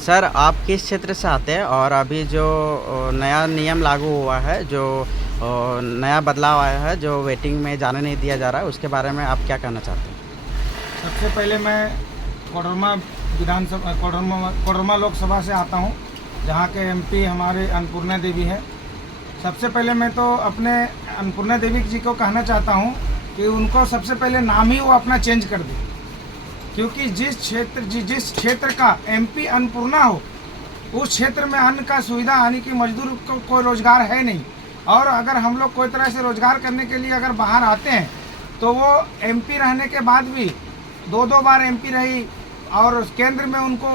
Sir, आप किस क्षेत्र से आते हैं और अभी जो नया नियम लागू हुआ है, जो नया बदलाव आया है, जो वेटिंग में जाने नहीं दिया जा रहा है, उसके बारे में आप क्या कहना चाहते हैं? सबसे पहले मैं कोडरमा कोडरमा लोकसभा से आता हूँ, जहाँ के एमपी हमारे अन्नपूर्णा देवी हैं। सबसे पहले मैं तो अपने अन्नपूर्णा देवी जी को कहना चाहता हूँ कि उनको सबसे पहले नाम ही वो अपना चेंज कर दे, क्योंकि जिस क्षेत्र का एमपी अन्नपूर्णा हो, उस क्षेत्र में अन्न का सुविधा यानी कि मजदूर को कोई रोज़गार है नहीं। और अगर हम लोग कोई तरह से रोज़गार करने के लिए अगर बाहर आते हैं तो वो एमपी रहने के बाद भी दो दो बार एमपी रही और केंद्र में उनको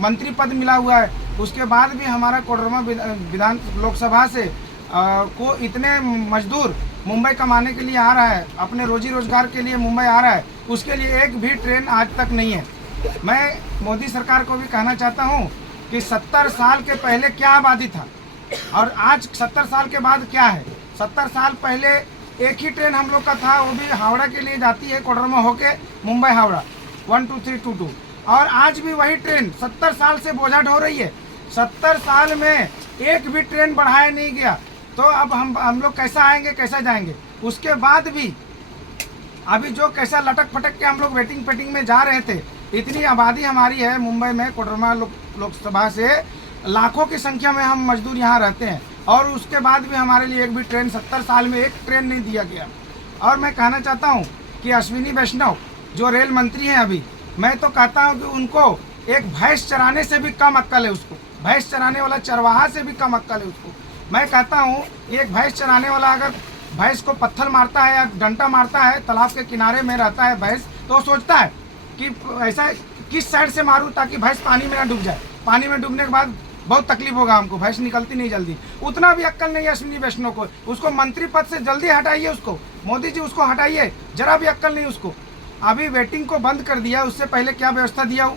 मंत्री पद मिला हुआ है, उसके बाद भी हमारा कोडरमा विधान लोकसभा से को इतने मजदूर मुंबई कमाने के लिए आ रहा है, अपने रोजी रोजगार के लिए मुंबई आ रहा है, उसके लिए एक भी ट्रेन आज तक नहीं है। मैं मोदी सरकार को भी कहना चाहता हूँ कि 70 साल के पहले क्या आबादी था और आज 70 साल के बाद क्या है। 70 साल पहले एक ही ट्रेन हम लोग का था, वो भी हावड़ा के लिए जाती है, कोडरमा होके मुंबई हावड़ा 12322, और आज भी वही ट्रेन 70 साल से बोझा ढो रही है। 70 साल में एक भी ट्रेन बढ़ाया नहीं गया, तो अब हम लोग कैसा आएंगे, कैसा जाएंगे। उसके बाद भी अभी जो कैसा लटक फटक के हम लोग वेटिंग पेटिंग में जा रहे थे, इतनी आबादी हमारी है मुंबई में, कोडरमा लोकसभा से लाखों की संख्या में हम मजदूर यहाँ रहते हैं, और उसके बाद भी हमारे लिए एक भी ट्रेन 70 साल में एक ट्रेन नहीं दिया गया। और मैं कहना चाहता हूँ कि अश्विनी वैष्णव जो रेल मंत्री हैं अभी, मैं तो कहता हूँ कि उनको एक भैंस चराने से भी कम अक्ल है, उसको भैंस चराने वाला चरवाहा से भी कम अक्ल है उसको। मैं कहता हूँ एक भैंस चराने वाला अगर भैंस को पत्थर मारता है या डंटा मारता है, तालाब के किनारे में रहता है भैंस, तो सोचता है कि ऐसा किस साइड से मारूं ताकि भैंस पानी में ना डूब जाए। पानी में डूबने के बाद बहुत तकलीफ होगा हमको, भैंस निकलती नहीं जल्दी। उतना भी अक्ल नहीं है अश्विनी वैष्णव को, उसको मंत्री पद से जल्दी हटाइए उसको, मोदी जी उसको हटाइए, जरा भी अक्ल नहीं उसको। अभी वेटिंग को बंद कर दिया, उससे पहले क्या व्यवस्था दिया हो।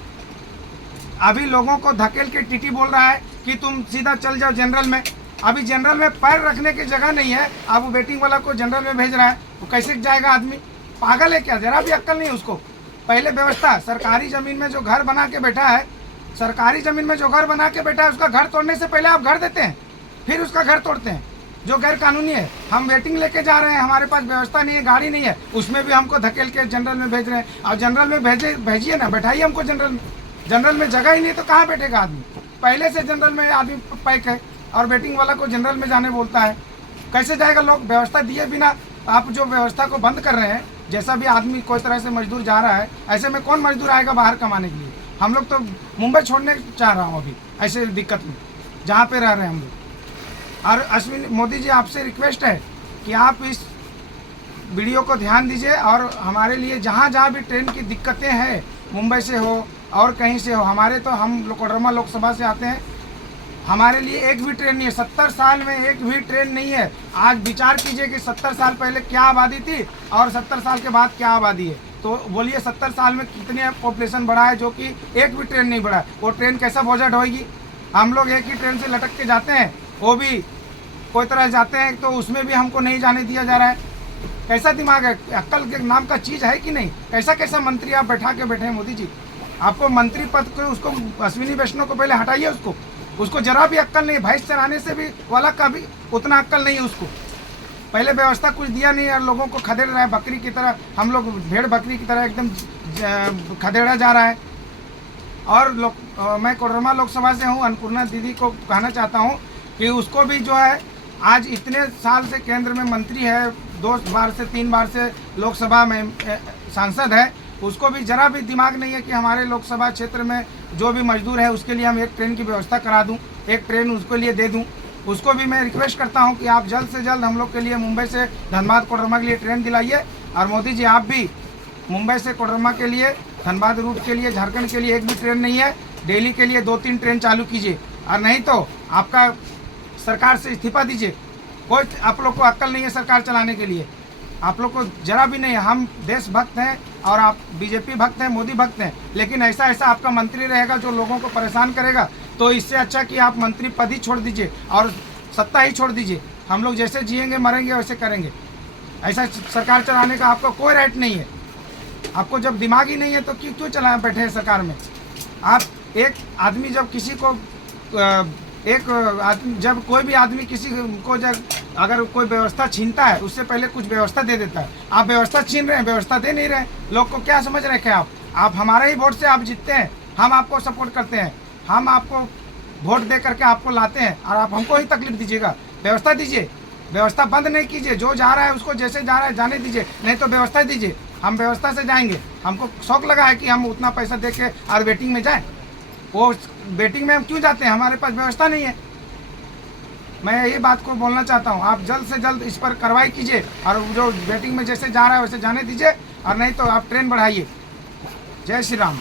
अभी लोगों को धकेल के टीटी बोल रहा है कि तुम सीधा चल जाओ जनरल में। अभी जनरल में पैर रखने की जगह नहीं है, अब वो वेटिंग वाला को जनरल में भेज रहा है, वो कैसे जाएगा आदमी, पागल है क्या, जरा भी अक्ल नहीं है उसको। पहले व्यवस्था, सरकारी ज़मीन में जो घर बना के बैठा है, सरकारी ज़मीन में जो घर बना के बैठा है, उसका घर तोड़ने से पहले आप घर देते हैं, फिर उसका घर तोड़ते हैं, जो गैर कानूनी है। हम वेटिंग लेके जा रहे हैं, हमारे पास व्यवस्था नहीं है, गाड़ी नहीं है, उसमें भी हमको धकेल के जनरल में भेज रहे हैं। और जनरल में भेजिए ना, बैठाइए हमको जनरल में। जनरल में जगह ही नहीं तो कहाँ बैठेगा आदमी, पहले से जनरल में आदमी पैक है और वेटिंग वाला को जनरल में जाने बोलता है, कैसे जाएगा लोग। व्यवस्था दिए बिना आप जो व्यवस्था को बंद कर रहे हैं, जैसा भी आदमी कोई तरह से मजदूर जा रहा है, ऐसे में कौन मजदूर आएगा बाहर कमाने के लिए। हम लोग तो मुंबई छोड़ने चाह रहा हूँ अभी ऐसे दिक्कत में, जहाँ पे रह रहे हैं हम लोग। और अश्विनी मोदी जी, आपसे रिक्वेस्ट है कि आप इस वीडियो को ध्यान दीजिए और हमारे लिए जहाँ जहाँ भी ट्रेन की दिक्कतें हैं, मुंबई से हो और कहीं से हो, हमारे तो हम कोडरमा लोकसभा से आते हैं, हमारे लिए एक भी ट्रेन नहीं है। 70 साल में एक भी ट्रेन नहीं है। आज विचार कीजिए कि 70 साल पहले क्या आबादी थी और 70 साल के बाद क्या आबादी है, तो बोलिए 70 साल में कितने पॉपुलेशन बढ़ा है, जो कि एक भी ट्रेन नहीं बढ़ा है। वो ट्रेन कैसा बोझा ढोएगी। हम लोग एक ही ट्रेन से लटक के जाते हैं, वो भी कोई तरह जाते हैं, तो उसमें भी हमको नहीं जाने दिया जा रहा है। कैसा दिमाग है, अक्ल के नाम का चीज़ है कि नहीं। कैसा कैसा मंत्री आप बैठा के बैठे हैं मोदी जी। आपको मंत्री पद को, उसको अश्विनी वैष्णव को पहले हटाइए, उसको जरा भी अक्ल नहीं। भैंस चराने से भी वाला का भी उतना अक्ल नहीं है उसको। पहले व्यवस्था कुछ दिया नहीं और लोगों को खदेड़ रहा है बकरी की तरह, हम लोग भेड़ बकरी की तरह एकदम खदेड़ा जा रहा है। और मैं कोडरमा लोकसभा से हूँ, अन्नपूर्णा दीदी को कहना चाहता हूँ कि उसको भी जो है, आज इतने साल से केंद्र में मंत्री है, 2 बार से 3 बार से लोकसभा में सांसद है, उसको भी जरा भी दिमाग नहीं है कि हमारे लोकसभा क्षेत्र में जो भी मजदूर है उसके लिए हम एक ट्रेन की व्यवस्था करा दूं, एक ट्रेन उसके लिए दे दूं। उसको भी मैं रिक्वेस्ट करता हूं कि आप जल्द से जल्द हम लोग के लिए मुंबई से धनबाद कोडरमा के लिए ट्रेन दिलाइए। और मोदी जी, आप भी मुंबई से कोडरमा के लिए, धनबाद रूट के लिए, झारखंड के लिए एक भी ट्रेन नहीं है, दिल्ली के लिए 2-3 ट्रेन चालू कीजिए, और नहीं तो आपका सरकार से इस्तीफा दीजिए। कोई आप लोग को अक्ल नहीं है सरकार चलाने के लिए, आप लोग को जरा भी नहीं है। हम देशभक्त हैं और आप बीजेपी भक्त हैं, मोदी भक्त हैं, लेकिन ऐसा आपका मंत्री रहेगा जो लोगों को परेशान करेगा, तो इससे अच्छा कि आप मंत्री पद ही छोड़ दीजिए और सत्ता ही छोड़ दीजिए। हम लोग जैसे जिएंगे मरेंगे वैसे करेंगे। ऐसा सरकार चलाने का आपका कोई राइट नहीं है। आपको जब दिमाग ही नहीं है तो क्यों चला बैठे हैं सरकार में। आप एक आदमी जब किसी को एक आदमी जब कोई भी आदमी किसी को जब अगर कोई व्यवस्था छीनता है उससे पहले कुछ व्यवस्था दे देता है। आप व्यवस्था छीन रहे हैं, व्यवस्था दे नहीं रहे। लोग को क्या समझ रहे हैं आप हमारे ही वोट से आप जीतते हैं, हम आपको सपोर्ट करते हैं, हम आपको वोट दे करके आपको लाते हैं और आप हमको ही तकलीफ दीजिएगा। व्यवस्था दीजिए, व्यवस्था बंद नहीं कीजिए। जो जा रहा है उसको जैसे जा रहा है जाने दीजिए, नहीं तो व्यवस्था दीजिए। हम व्यवस्था से जाएंगे। हमको शौक लगा है कि हम उतना पैसा दे के और वेटिंग में जाएं। वो वेटिंग में हम क्यों जाते हैं? हमारे पास व्यवस्था नहीं है। मैं यही बात को बोलना चाहता हूँ, आप जल्द से जल्द इस पर कार्रवाई कीजिए और जो वेटिंग में जैसे जा रहा है वैसे जाने दीजिए, और नहीं तो आप ट्रेन बढ़ाइए। जय श्री राम।